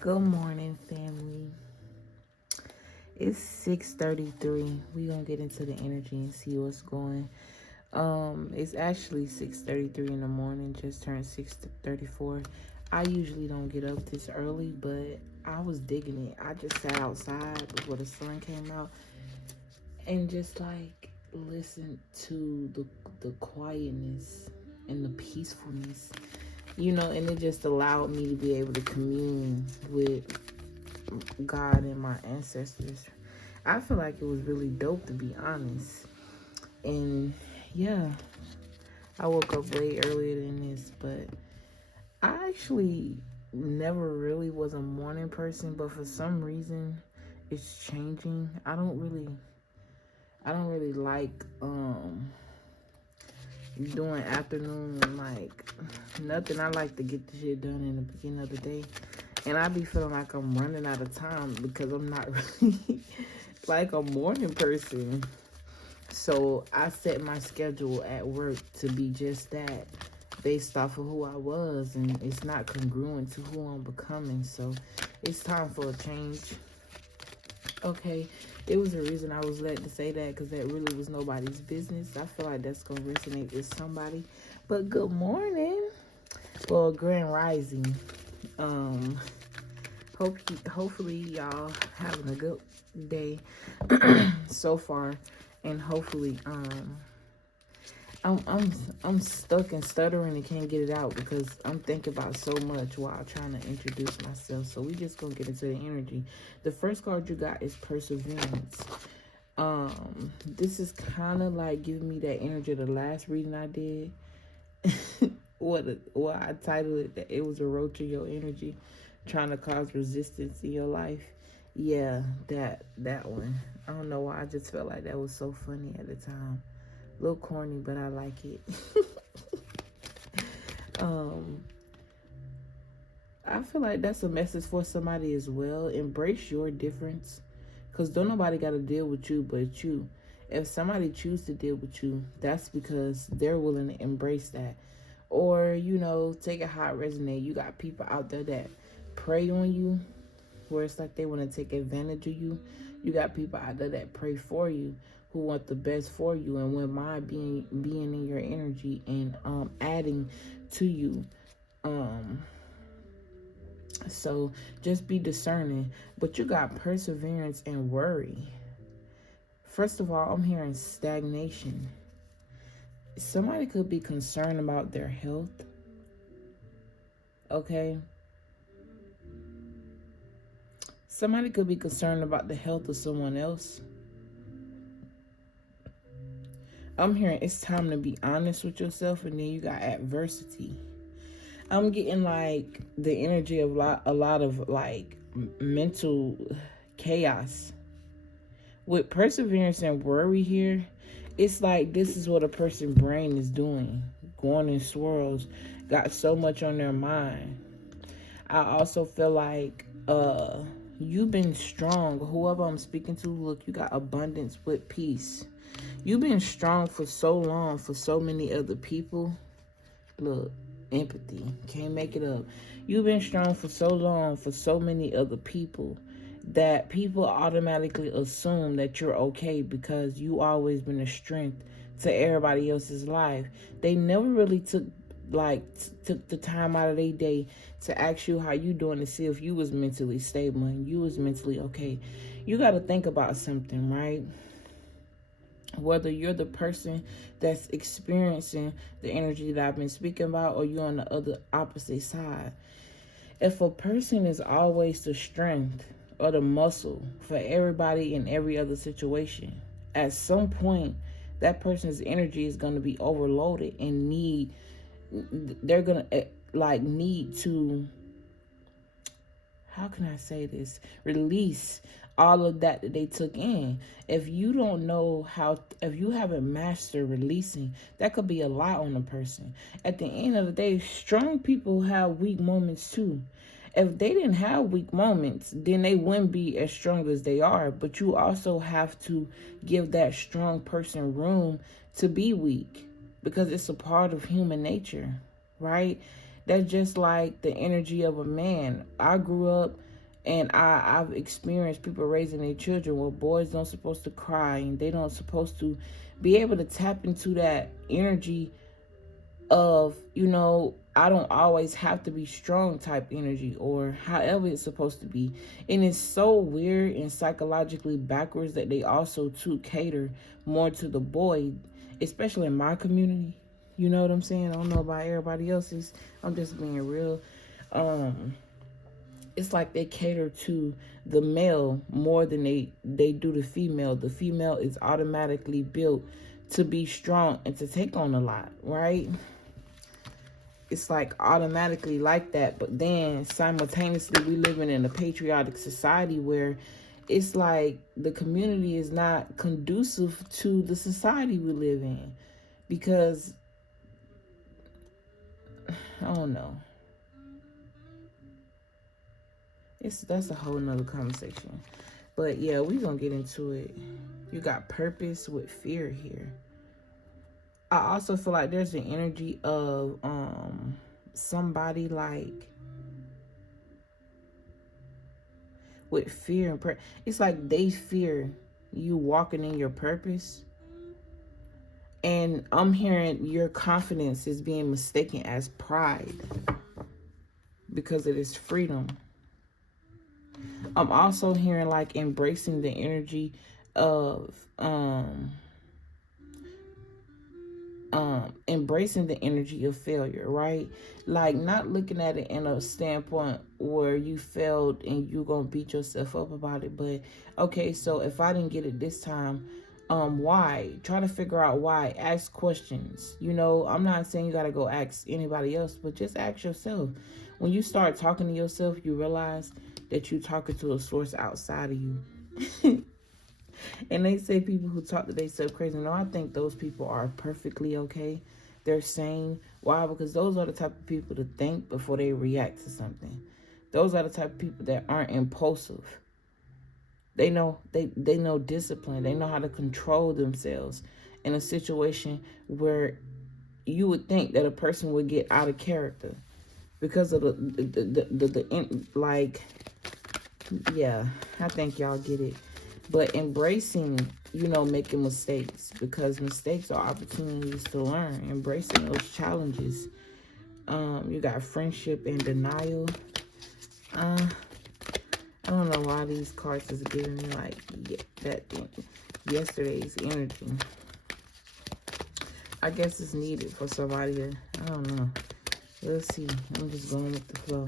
Good morning, family. It's 6:33. We're gonna get into the energy and see what's going. It's actually 6:33 in the morning, just turned 6:34. I usually don't get up this early, but I was digging it. I just sat outside before the sun came out and just like listened to the quietness and the peacefulness. And it just allowed me to be able to commune with God and my ancestors. I feel like it was really dope, to be honest. And yeah, I woke up way earlier than this, but I actually never really was a morning person, but for some reason it's changing. I don't really like doing afternoon and like nothing. I like to get the shit done in the beginning of the day. And I be feeling like I'm running out of time because I'm not really like a morning person. So I set my schedule at work to be just that, based off of who I was, and it's not congruent to who I'm becoming. So it's time for a change. Okay, it was a reason I was led to say that, because that really was nobody's business. I feel like that's going to resonate with somebody. But good morning. Well, grand rising. Hopefully y'all having a good day so far, and hopefully I'm stuck and stuttering and can't get it out because I'm thinking about so much while trying to introduce myself. So we just gonna get into the energy. The first card you got is perseverance. This is kind of like giving me that energy of the last reading I did. what I titled it, that it was a roach in your energy, trying to cause resistance in your life. Yeah, that one. I don't know why, I just felt like that was so funny at the time. A little corny, but I like it. I feel like that's a message for somebody as well. Embrace your difference, because don't nobody got to deal with you but you. If somebody choose to deal with you, that's because they're willing to embrace that. Or, take it how it resonates. You got people out there that prey on you, where it's like they want to take advantage of you. You got people out there that pray for you, who want the best for you and wouldn't mind being in your energy and adding to you. So just be discerning. But you got perseverance and worry. First of all, I'm hearing stagnation. Somebody could be concerned about their health. Okay? Somebody could be concerned about the health of someone else. I'm hearing it's time to be honest with yourself, and then you got adversity. I'm getting like the energy of a lot of like mental chaos. With perseverance and worry here, it's like this is what a person's brain is doing, going in swirls, got so much on their mind. I also feel like you've been strong. Whoever I'm speaking to, look, you got abundance with peace. You've been strong for so long for so many other people. Look, empathy, can't make it up. You've been strong for so long for so many other people that people automatically assume that you're okay because you always been a strength to everybody else's life. They never really took the time out of their day to ask you how you doing, to see if you was mentally stable and you was mentally okay. You got to think about something, right? Whether you're the person that's experiencing the energy that I've been speaking about, or you're on the other opposite side. If a person is always the strength or the muscle for everybody in every other situation, at some point that person's energy is going to be overloaded and they're going to need to, how can I say this, release all of that they took in. If you don't know if you haven't mastered releasing, that could be a lot on a person. At the end of the day, strong people have weak moments too. If they didn't have weak moments, then they wouldn't be as strong as they are. But you also have to give that strong person room to be weak, because it's a part of human nature, right? That's just like the energy of a man. I grew up And I've experienced people raising their children where boys don't supposed to cry and they don't supposed to be able to tap into that energy of, you know, I don't always have to be strong type energy, or however it's supposed to be. And it's so weird and psychologically backwards that they also too cater more to the boy, especially in my community. You know what I'm saying? I don't know about everybody else's. I'm just being real. It's like they cater to the male more than they do the female. The female is automatically built to be strong and to take on a lot, right? It's like automatically like that. But then simultaneously we living in a patriotic society where it's like the community is not conducive to the society we live in, because I don't know. That's a whole nother conversation. But yeah, we're gonna get into it. You got purpose with fear here. I also feel like there's an energy of somebody like with fear and it's like they fear you walking in your purpose. And I'm hearing your confidence is being mistaken as pride because it is freedom. I'm also hearing like embracing the energy of embracing the energy of failure, right? Like not looking at it in a standpoint where you failed and you gonna beat yourself up about it, but okay, so if I didn't get it this time, why? Try to figure out why. Ask questions. You know, I'm not saying you gotta go ask anybody else, but just ask yourself. When you start talking to yourself, you realize that you're talking to a source outside of you. And they say people who talk to themselves crazy. No, I think those people are perfectly okay. They're sane. Why? Because those are the type of people to think before they react to something. Those are the type of people that aren't impulsive. They know they know discipline. They know how to control themselves in a situation where you would think that a person would get out of character because of like, yeah, I think y'all get it. But embracing, you know, making mistakes, because mistakes are opportunities to learn. Embracing those challenges. You got friendship and denial. I don't know why these cards is giving me like that yesterday's energy. I guess it's needed for somebody to, I don't know. Let's see. I'm just going with the flow.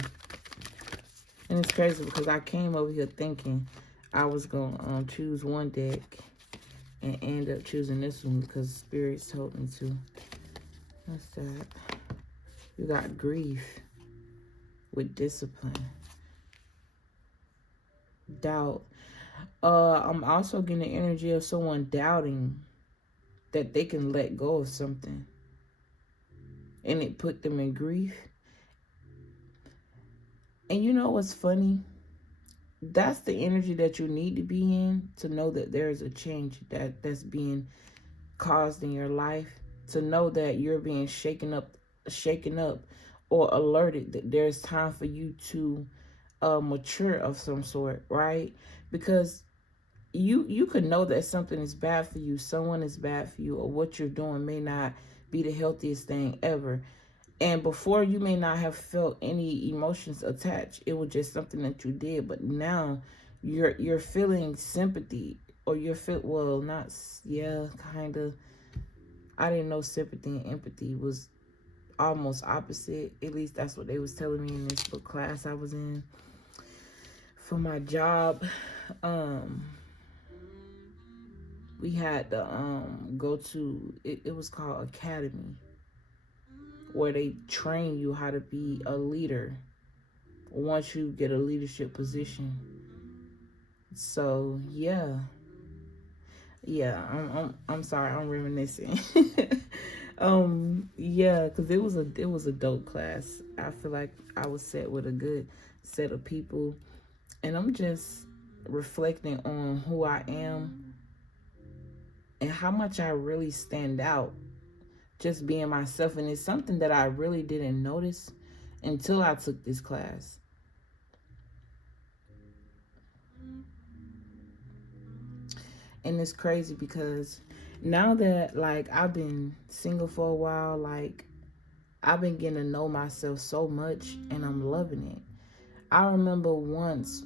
And it's crazy because I came over here thinking I was going to choose one deck and end up choosing this one because Spirit's told me to. What's that? You got grief with discipline. Doubt. I'm also getting the energy of someone doubting that they can let go of something. And it put them in grief. And you know what's funny? That's the energy that you need to be in to know that there's a change that's being caused in your life. To know that you're being shaken up or alerted that there's time for you to mature of some sort, right? Because you could know that something is bad for you, someone is bad for you, or what you're doing may not be the healthiest thing ever. And before, you may not have felt any emotions attached. It was just something that you did. But now you're feeling sympathy, or kind of. I didn't know sympathy and empathy was almost opposite. At least that's what they was telling me in this book class I was in for my job. We had to go to it was called Academy, where they train you how to be a leader once you get a leadership position. So yeah, I'm sorry, I'm reminiscing. Yeah, because it was a dope class. I feel like I was set with a good set of people, and I'm just reflecting on who I am and how much I really stand out just being myself. And it's something that I really didn't notice until I took this class. And it's crazy because now that, like, I've been single for a while, like, I've been getting to know myself so much and I'm loving it. I remember once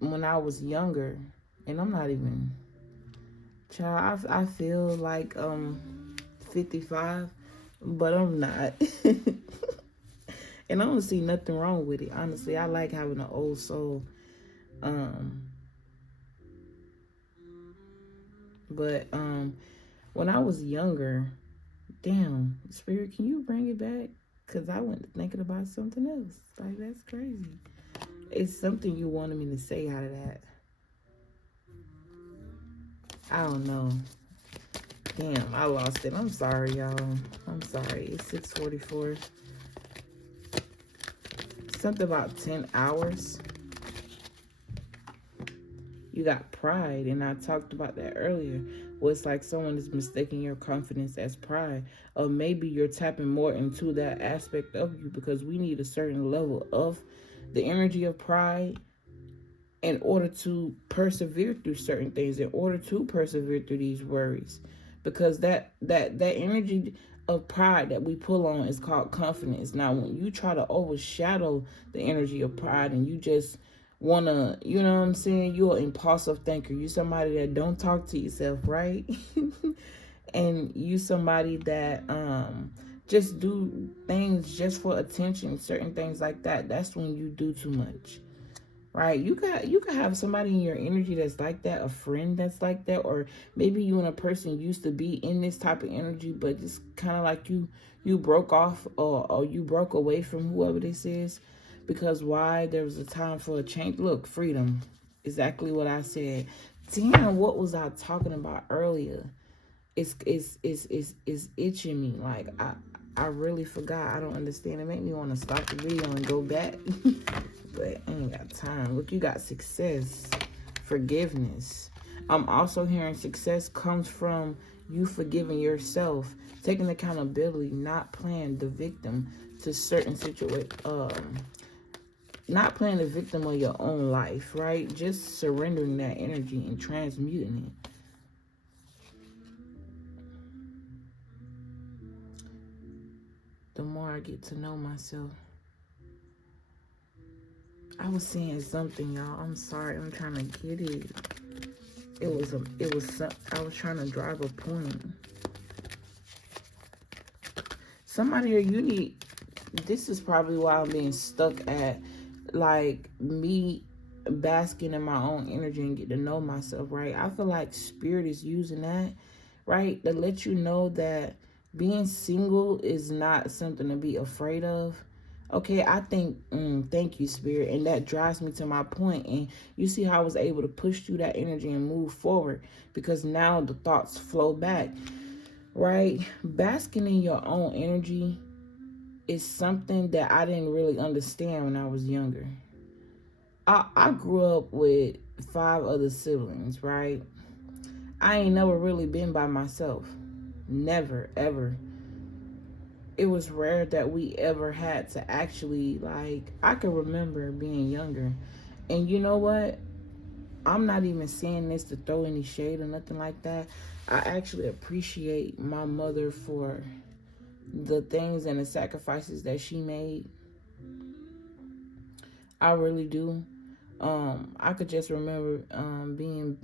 when I was younger, and I'm not even, child, I feel like 55, but I'm not. And I don't see nothing wrong with it. Honestly, I like having an old soul. But when I was younger, damn, Spirit, can you bring it back? Because I went thinking about something else. Like, that's crazy. It's something you wanted me to say out of that. I don't know. Damn, I lost it. I'm sorry, y'all. I'm sorry. It's 6:44. Something about 10 hours. You got pride, and I talked about that earlier. Well, it's like someone is mistaking your confidence as pride, or maybe you're tapping more into that aspect of you, because we need a certain level of the energy of pride in order to persevere through certain things, in order to persevere through these worries, because that energy of pride that we pull on is called confidence. Now, when you try to overshadow the energy of pride and you just want to, you know what I'm saying, you're an impulsive thinker, you somebody that don't talk to yourself, right? And you somebody that just do things just for attention, certain things like that, that's when you do too much. Right, you could have somebody in your energy that's like that, a friend that's like that, or maybe you and a person used to be in this type of energy, but it's kind of like you broke off, or you broke away from whoever this is, because why? There was a time for a change. Look, freedom, exactly what I said. Damn, what was I talking about earlier? It's itching me. Like, I really forgot. I don't understand. It made me want to stop the video and go back. But I ain't got time. Look, you got success, forgiveness. I'm also hearing success comes from you forgiving yourself, taking accountability, not playing the victim to certain situations, not playing the victim of your own life, right? Just surrendering that energy and transmuting it. The more I get to know myself. I was saying something, y'all. I'm sorry. I'm trying to get it. I was trying to drive a point. Somebody, or you need, this is probably why I'm being stuck at, like, me basking in my own energy and get to know myself, right? I feel like Spirit is using that, right, to let you know that being single is not something to be afraid of. Okay, I think, thank you, Spirit. And that drives me to my point. And you see how I was able to push through that energy and move forward, because now the thoughts flow back, right? Basking in your own energy is something that I didn't really understand when I was younger. I grew up with 5 other siblings, right? I ain't never really been by myself. Never, ever. It was rare that we ever had to actually, like, I can remember being younger. And you know what? I'm not even saying this to throw any shade or nothing like that. I actually appreciate my mother for the things and the sacrifices that she made. I really do. I could just remember being,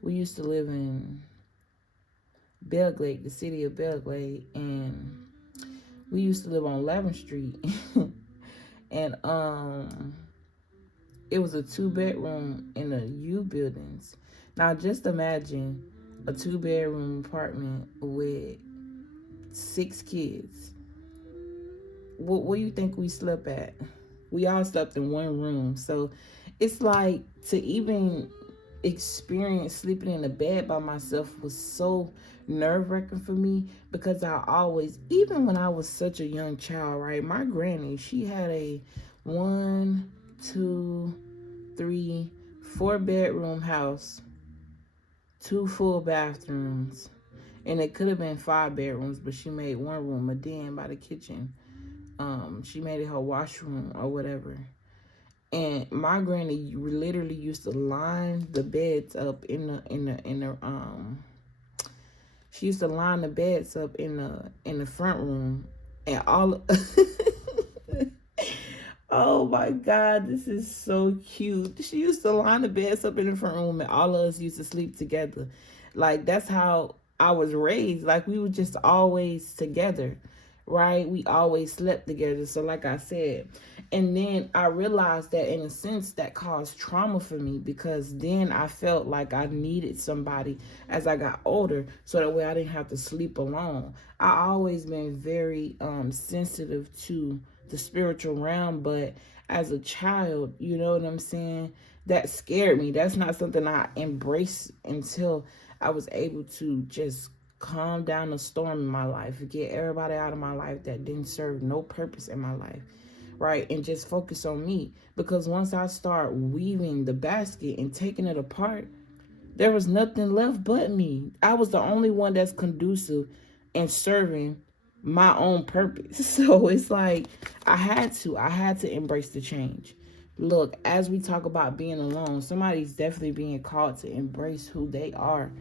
we used to live in Belgrade, the city of Belgrade, and we used to live on 11th Street. And it was a 2-bedroom in a U buildings. Now just imagine a 2-bedroom apartment with 6 kids. What do you think we slept at? We all slept in one room. So it's like, to even experience sleeping in a bed by myself was so nerve-wracking for me, because I always, even when I was such a young child, right, my granny, she had a 1, 2, 3, 4-bedroom house, 2 full bathrooms, and it could have been 5 bedrooms, but she made one room a den by the kitchen. She made it her washroom or whatever. And my granny literally used to line the beds up she used to line the beds up in the front room, and all oh my God, this is so cute. She used to line the beds up in the front room, and all of us used to sleep together. Like, that's how I was raised. Like, we were just always together, right? We always slept together. So like I said, and then I realized that in a sense that caused trauma for me, because then I felt like I needed somebody as I got older, so that way I didn't have to sleep alone. I always been very sensitive to the spiritual realm, but as a child, you know what I'm saying, that scared me. That's not something I embraced until I was able to just calm down the storm in my life, get everybody out of my life that didn't serve no purpose in my life, right? And just focus on me. Because once I start weaving the basket and taking it apart, there was nothing left but me. I was the only one that's conducive and serving my own purpose. So it's like I had to embrace the change. Look, as we talk about being alone, somebody's definitely being called to embrace who they are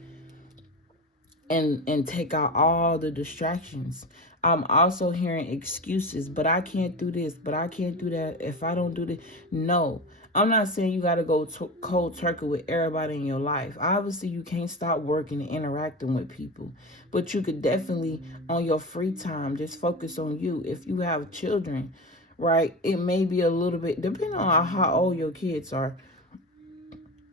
and take out all the distractions. I'm also hearing excuses, but I can't do this, but I can't do that if I don't do this. No, I'm not saying you got to go cold turkey with everybody in your life. Obviously, you can't stop working and interacting with people, but you could definitely, on your free time, just focus on you. If you have children, right, it may be a little bit, depending on how old your kids are,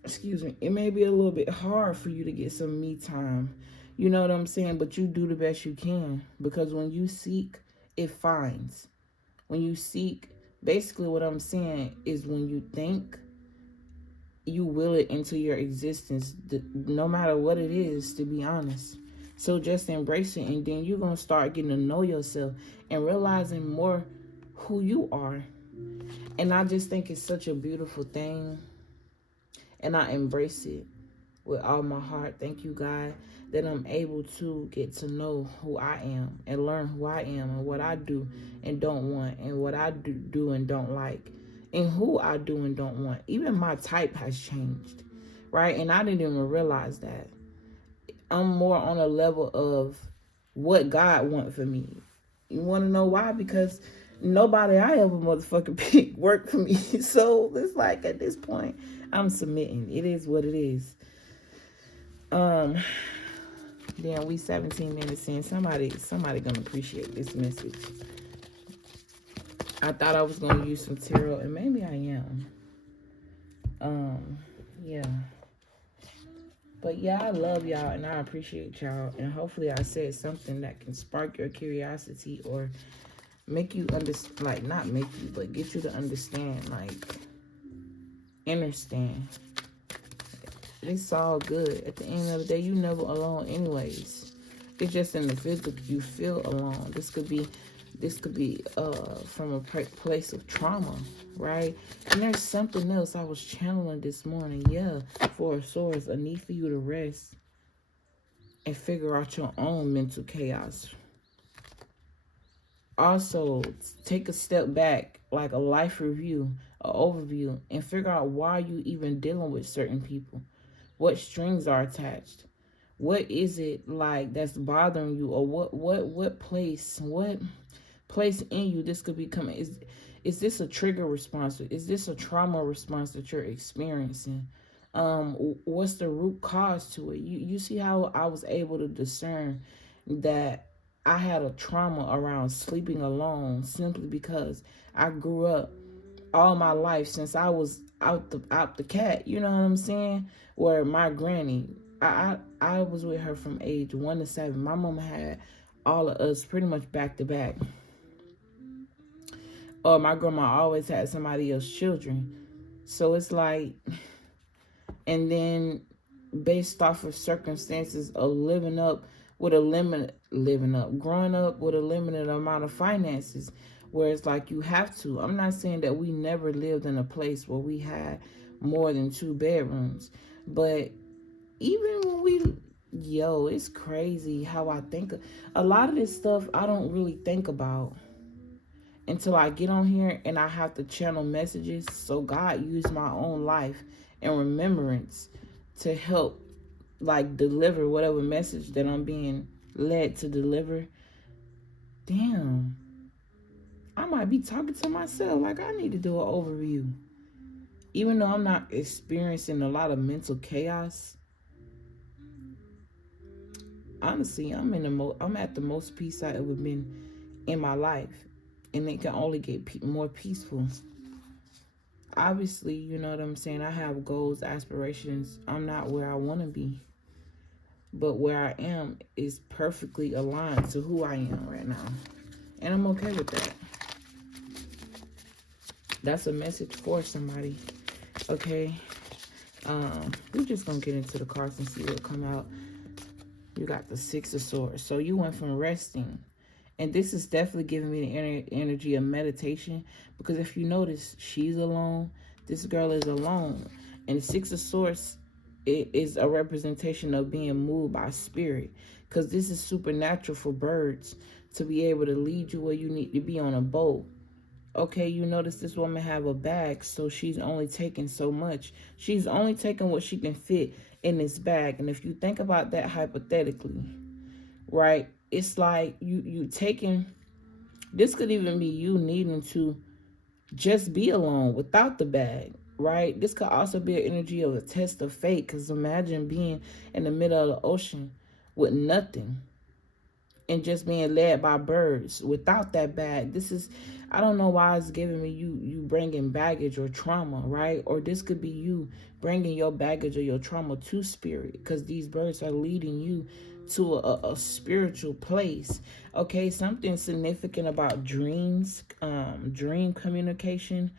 excuse me, it may be a little bit hard for you to get some me time. You know what I'm saying? But you do the best you can, because when you seek, it finds. When you seek, basically what I'm saying is when you think, you will it into your existence, no matter what it is, to be honest. So just embrace it, and then you're going to start getting to know yourself and realizing more who you are. And I just think it's such a beautiful thing, and I embrace it with all my heart. Thank you, God, that I'm able to get to know who I am and learn who I am and what I do and don't want, and what I do and don't like, and who I do and don't want. Even my type has changed, right? And I didn't even realize that. I'm more on a level of what God wants for me. You want to know why? Because nobody I ever motherfucking picked worked for me. So it's like, at this point, I'm submitting. It is what it is. Then we 17 minutes in. Somebody gonna appreciate this message. I thought I was gonna use some tarot, and maybe I am. Yeah. But yeah, I love y'all and I appreciate y'all, and hopefully I said something that can spark your curiosity or make you understand, like, not make you, but get you to understand, like, understand. It's all good. At the end of the day, you never alone anyways. It's just in the physical you feel alone. This could be from a place of trauma, right? And there's something else I was channeling this morning. Yeah, for a source, a need for you to rest and figure out your own mental chaos. Also, take a step back, like a life review, an overview, and figure out why you even dealing with certain people. What strings are attached? What is it like that's bothering you, or what place in you this could be coming? Is this a trigger response? Is this a trauma response that you're experiencing? What's the root cause to it? You see how I was able to discern that I had a trauma around sleeping alone, simply because I grew up all my life since I was out the cat, you know what I'm saying? Where my granny, I was with her from age 1 to 7. My mama had all of us pretty much back to back. Or my grandma always had somebody else's children. So it's like, and then based off of circumstances of growing up with a limited amount of finances, where it's like you have to. I'm not saying that we never lived in a place where we had more than 2 bedrooms, but even when it's crazy how I think. A lot of this stuff I don't really think about. until I get on here and I have to channel messages. So God used my own life and remembrance to help like deliver whatever message that I'm being led to deliver. Damn, I might be talking to myself. Like, I need to do an overview. Even though I'm not experiencing a lot of mental chaos, honestly, I'm at the most peace I've ever been in my life, and it can only get more peaceful. Obviously, you know what I'm saying, I have goals, aspirations. I'm not where I want to be, but where I am is perfectly aligned to who I am right now, and I'm okay with that. That's a message for somebody. Okay, we're just gonna get into the cards and see what come out. You got the Six of Swords. So you went from resting, and this is definitely giving me the energy of meditation, because if you notice, she's alone, this girl is alone, and the Six of Swords, it is a representation of being moved by spirit, because this is supernatural for birds to be able to lead you where you need to be on a boat. Okay, you notice this woman have a bag, so she's only taking so much. She's only taking what she can fit in this bag. And if you think about that hypothetically, right, it's like you taking, this could even be you needing to just be alone without the bag, right? This could also be an energy of a test of fate, because imagine being in the middle of the ocean with nothing and just being led by birds without that bag. This is, I don't know why it's giving me you bringing baggage or trauma, right? Or this could be you bringing your baggage or your trauma to spirit, because these birds are leading you to a spiritual place. Okay, something significant about dreams, dream communication.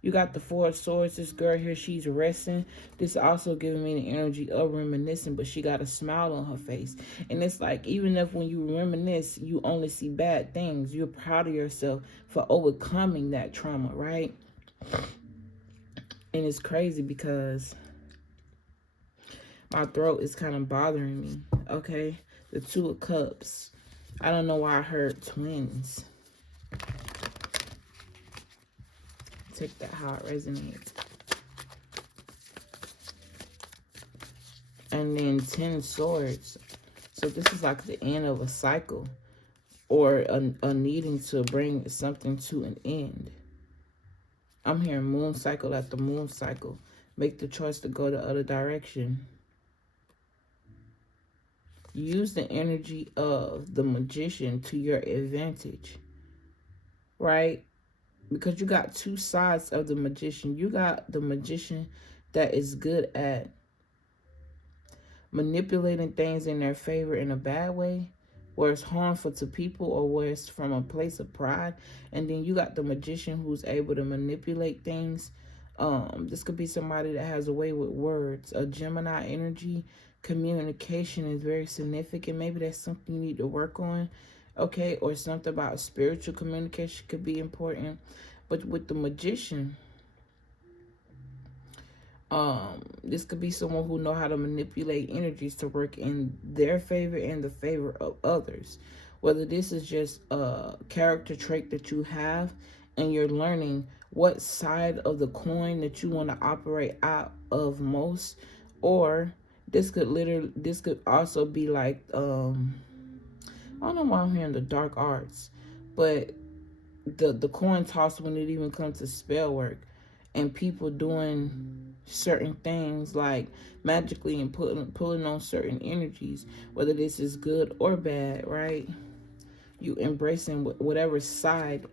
You got the Four of Swords. This girl here, she's resting. This also giving me the energy of reminiscing, but she got a smile on her face. And it's like, even if when you reminisce, you only see bad things, you're proud of yourself for overcoming that trauma, right? And it's crazy because my throat is kind of bothering me, okay? The Two of Cups. I don't know why I heard twins. Take that how it resonates. And then 10 swords. So this is like the end of a cycle, or a needing to bring something to an end. I'm hearing moon cycle after moon cycle. Make the choice to go the other direction. Use the energy of the Magician to your advantage, right? Because you got two sides of the Magician. You got the Magician that is good at manipulating things in their favor in a bad way, where it's harmful to people, or where it's from a place of pride. And then you got the Magician who's able to manipulate things. This could be somebody that has a way with words. A Gemini energy. Communication is very significant. Maybe that's something you need to work on. Okay, or something about spiritual communication could be important. But with the Magician, this could be someone who know how to manipulate energies to work in their favor and the favor of others. Whether this is just a character trait that you have and you're learning what side of the coin that you want to operate out of most, or this could also be like, I don't know why I'm hearing the dark arts, but the coin toss when it even comes to spell work, and people doing certain things like magically and pulling on certain energies, whether this is good or bad, right? You embracing whatever side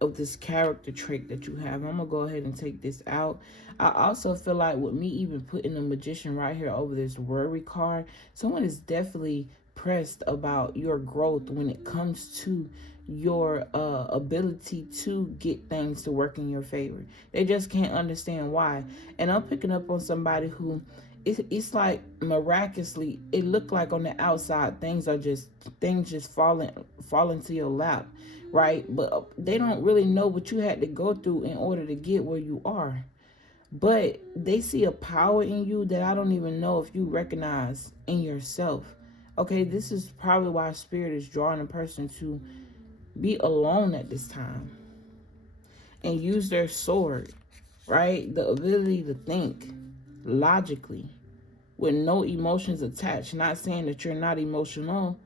of this character trait that you have. I'm gonna go ahead and take this out. I also feel like with me even putting the Magician right here over this worry card, someone is definitely pressed about your growth when it comes to your ability to get things to work in your favor. They just can't understand why. And I'm picking up on somebody who it's like miraculously, it looked like on the outside things just falling to your lap, right? But they don't really know what you had to go through in order to get where you are. But they see a power in you that I don't even know if you recognize in yourself. Okay, this is probably why Spirit is drawing a person to be alone at this time. and use their sword, right? The ability to think logically with no emotions attached. Not saying that you're not emotional,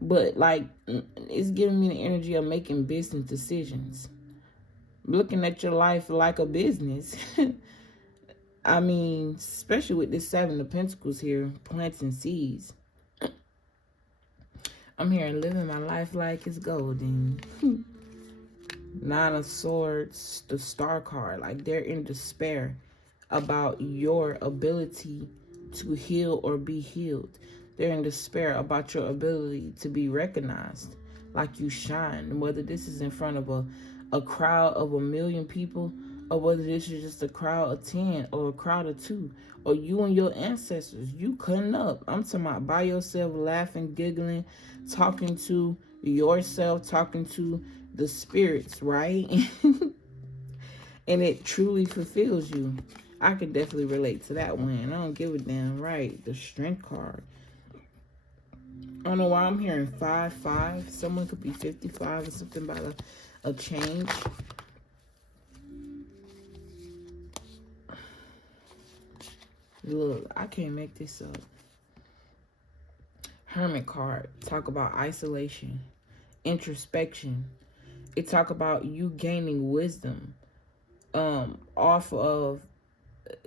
but like it's giving me the energy of making business decisions, looking at your life like a business. I mean, especially with this Seven of Pentacles here, planting seeds. I'm here and living my life like it's golden. Nine of Swords, the Star card. Like, they're in despair about your ability to heal or be healed. They're in despair about your ability to be recognized, like you shine. Whether this is in front of a crowd of 1 million people, or whether this is just a crowd of 10 or a crowd of 2, or you and your ancestors, you cutting up. I'm talking about by yourself, laughing, giggling, talking to yourself, talking to the spirits, right? And it truly fulfills you. I could definitely relate to that one. I don't give a damn, right? The Strength card. I don't know why I'm hearing 5-5. Someone could be 55 or something about a change. Look, I can't make this up. Hermit card. Talk about isolation, introspection. It talk about you gaining wisdom off of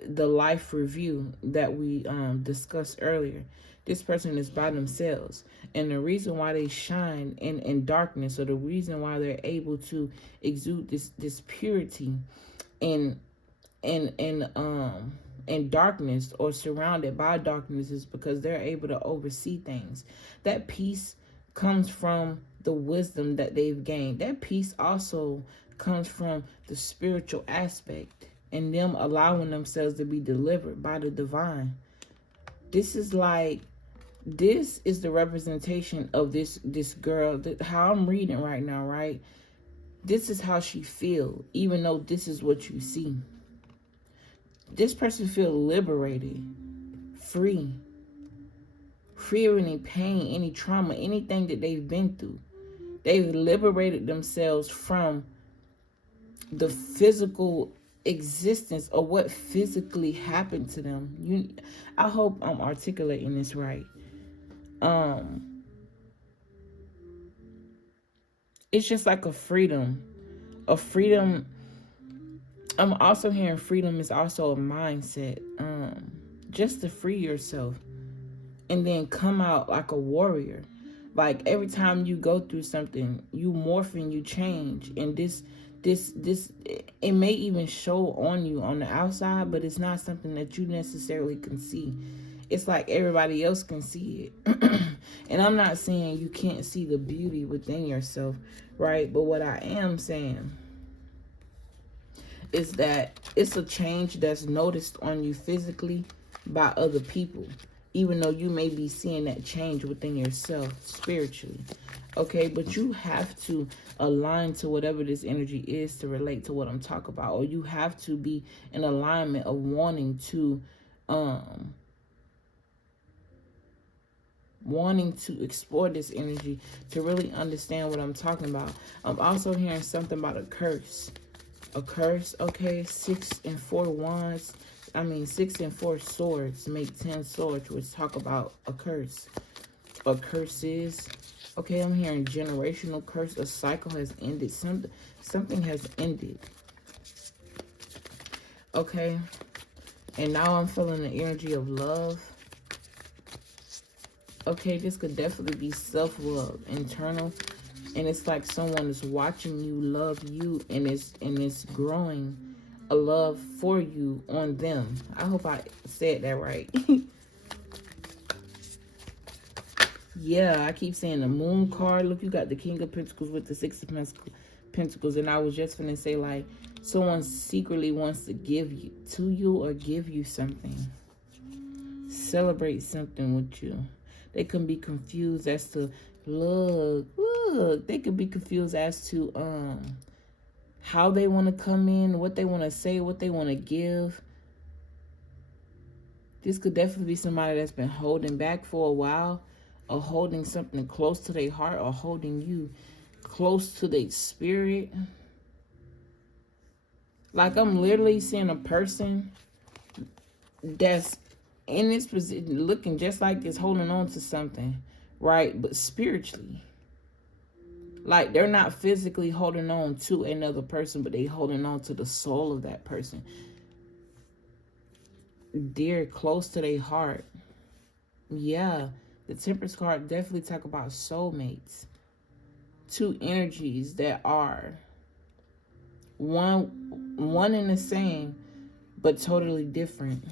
the life review that we discussed earlier. This person is by themselves, and the reason why they shine in darkness, or the reason why they're able to exude this purity in darkness, or surrounded by darkness, is because they're able to oversee things. That peace comes from the wisdom that they've gained. That peace also comes from the spiritual aspect and them allowing themselves to be delivered by the divine. This is the representation of this girl, how I'm reading right now, right? This is how she feels, even though this is what you see. This person feels liberated, free of any pain, any trauma, anything that they've been through. They've liberated themselves from the physical existence or what physically happened to them. I hope I'm articulating this right. It's just like a freedom. I'm also hearing freedom is also a mindset. Just to free yourself and then come out like a warrior. Like, every time you go through something, you morph and you change. And this it may even show on you on the outside, but it's not something that you necessarily can see. It's like everybody else can see it. And I'm not saying you can't see the beauty within yourself, right? But what I am saying is that it's a change that's noticed on you physically by other people, even though you may be seeing that change within yourself spiritually. Okay, but you have to align to whatever this energy is to relate to what I'm talking about, or you have to be in alignment of wanting to explore this energy to really understand what I'm talking about. I'm also hearing something about a curse. A curse, okay? 6 and 4 wands. 6 and 4 swords make 10 swords, which talk about a curse. Or curses. Okay, I'm hearing generational curse. A cycle has ended. Something has ended. Okay. And now I'm feeling the energy of love. Okay, this could definitely be self-love, internal. And it's like someone is watching you love you, and it's growing a love for you on them. I hope I said that right. Yeah, I keep saying the Moon card. Look, you got the King of Pentacles with the 6 of Pentacles. And I was just going to say, like, someone secretly wants to give you to you or give you something. Celebrate something with you. They can be confused as to, look, they could be confused as to how they want to come in, what they want to say, what they want to give. This could definitely be somebody that's been holding back for a while, or holding something close to their heart, or holding you close to their spirit. Like, I'm literally seeing a person that's in this position, looking just like this, holding on to something, right? But spiritually. Like, they're not physically holding on to another person, but they holding on to the soul of that person. Dear, close to their heart. Yeah, the Temperance card definitely talk about soulmates. Two energies that are one and the same, but totally different.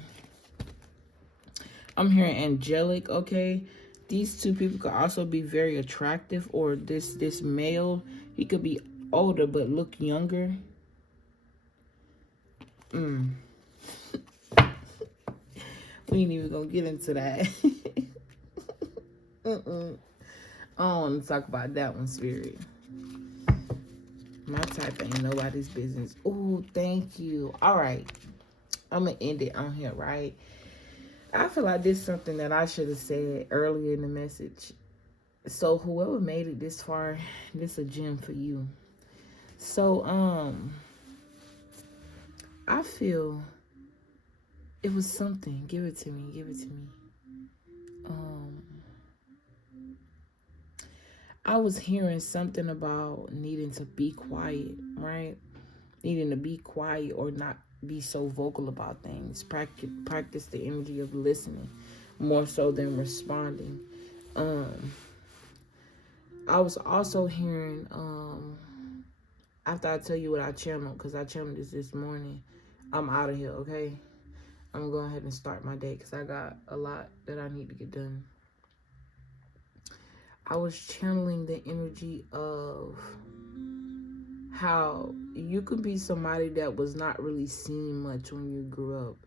I'm hearing angelic, okay? These two people could also be very attractive, or this male, he could be older but look younger. We ain't even gonna get into that. I don't want to talk about that one, Spirit. My type ain't nobody's business. Oh, thank you. All right. I'm going to end it on here, right? I feel like this is something that I should have said earlier in the message. So whoever made it this far, this is a gem for you. So, I feel it was something. Give it to me. Give it to me. I was hearing something about needing to be quiet, right? Needing to be quiet or not be so vocal about things. Practice the energy of listening more so than responding. I was also hearing, after I tell you what I channeled, because I channeled this morning, I'm out of here, okay? I'm going to go ahead and start my day because I got a lot that I need to get done. I was channeling the energy of how you could be somebody that was not really seen much when you grew up.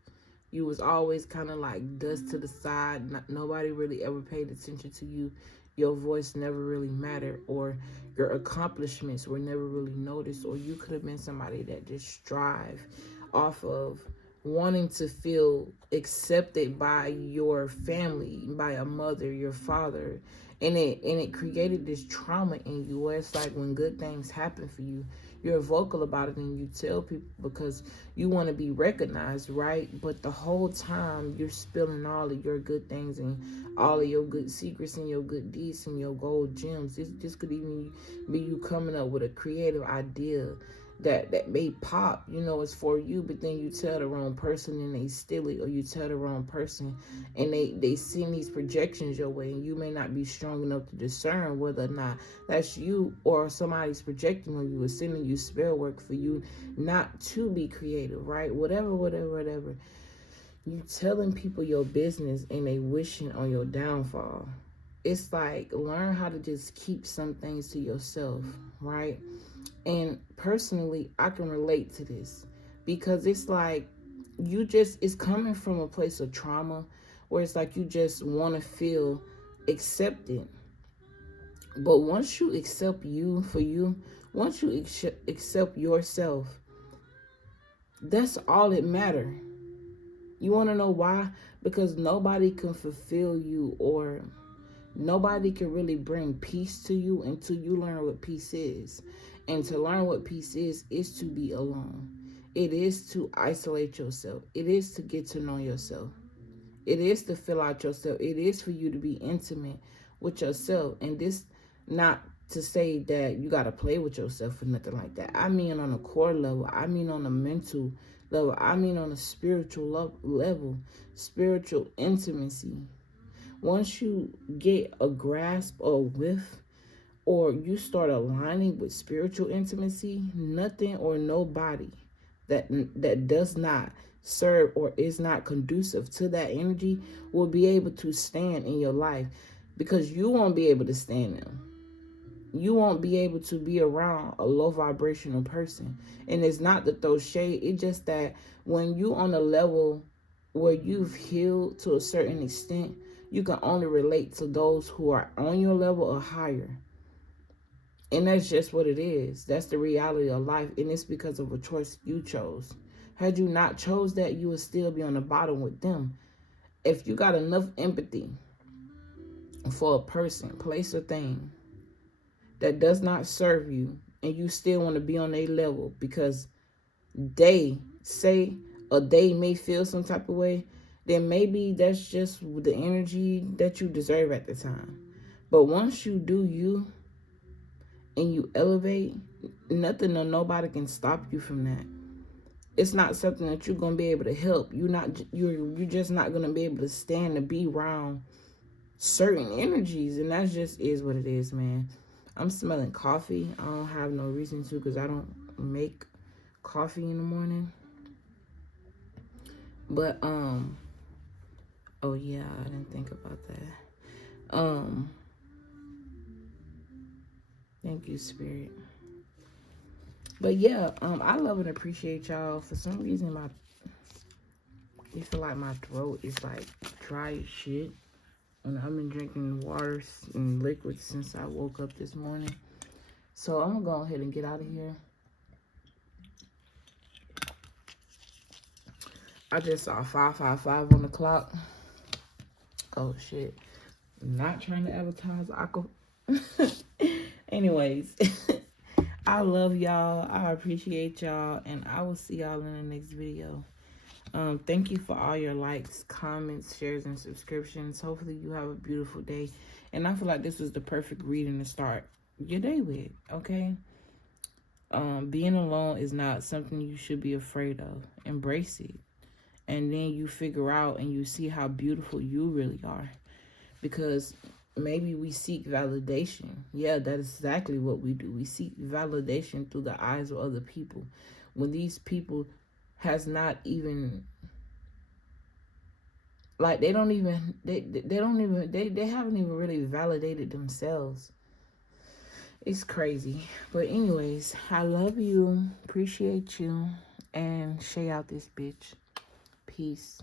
You was always kind of like dust to the side. Nobody really ever paid attention to you. Your voice never really mattered, or your accomplishments were never really noticed, or you could have been somebody that just strive off of wanting to feel accepted by your family, by a mother, your father, and it created this trauma in you where it's like when good things happen for you, you're vocal about it and you tell people because you want to be recognized, right? But the whole time you're spilling all of your good things and all of your good secrets and your good deeds and your gold gems. This could even be you coming up with a creative idea that may pop, it's for you, but then you tell the wrong person and they steal it, or you tell the wrong person and they send these projections your way, and you may not be strong enough to discern whether or not that's you or somebody's projecting on you or sending you spell work for you not to be creative, right? Whatever. You telling people your business and they wishing on your downfall. It's like, learn how to just keep some things to yourself, right? And personally, I can relate to this because it's like it's coming from a place of trauma where it's like you just want to feel accepted. But once you accept you for you, once you accept yourself, that's all that matters. You want to know why? Because nobody can fulfill you, or nobody can really bring peace to you until you learn what peace is. And to learn what peace is to be alone. It is to isolate yourself. It is to get to know yourself. It is to fill out yourself. It is for you to be intimate with yourself. And this, not to say that you got to play with yourself or nothing like that. I mean on a core level. I mean on a mental level. I mean on a spiritual level. Spiritual intimacy. Once you get a grasp or whiff, or you start aligning with spiritual intimacy, nothing or nobody that does not serve or is not conducive to that energy will be able to stand in your life, because you won't be able to stand them. You won't be able to be around a low vibrational person. And it's not to throw shade. It's just that when you on a level where you've healed to a certain extent, you can only relate to those who are on your level or higher. And that's just what it is. That's the reality of life. And it's because of a choice you chose. Had you not chose that, you would still be on the bottom with them. If you got enough empathy for a person, place, or thing that does not serve you, and you still want to be on their level because day, say a day may feel some type of way, then maybe that's just the energy that you deserve at the time. But once you do you and you elevate, nothing or nobody can stop you from that. It's not something that you're gonna be able to help. You're just not gonna be able to stand to be around certain energies, and that just is what it is, man. I'm smelling coffee. I don't have no reason to, because I don't make coffee in the morning. But oh yeah, I didn't think about that. Thank you, Spirit. But yeah, I love and appreciate y'all. For some reason, I feel like my throat is like dry as shit. And I've been drinking water and liquids since I woke up this morning. So I'm gonna go ahead and get out of here. I just saw 555 on the clock. Oh shit. I'm not trying to advertise Aqua. Anyways, I love y'all. I appreciate y'all. And I will see y'all in the next video. Thank you for all your likes, comments, shares, and subscriptions. Hopefully you have a beautiful day. And I feel like this was the perfect reading to start your day with, okay? Being alone is not something you should be afraid of. Embrace it. And then you figure out and you see how beautiful you really are. Because maybe we seek validation. Yeah, that is exactly what we do. We seek validation through the eyes of other people. When these people has not even, like, they haven't even really validated themselves. It's crazy. But anyways, I love you, appreciate you, and share out this bitch. Peace.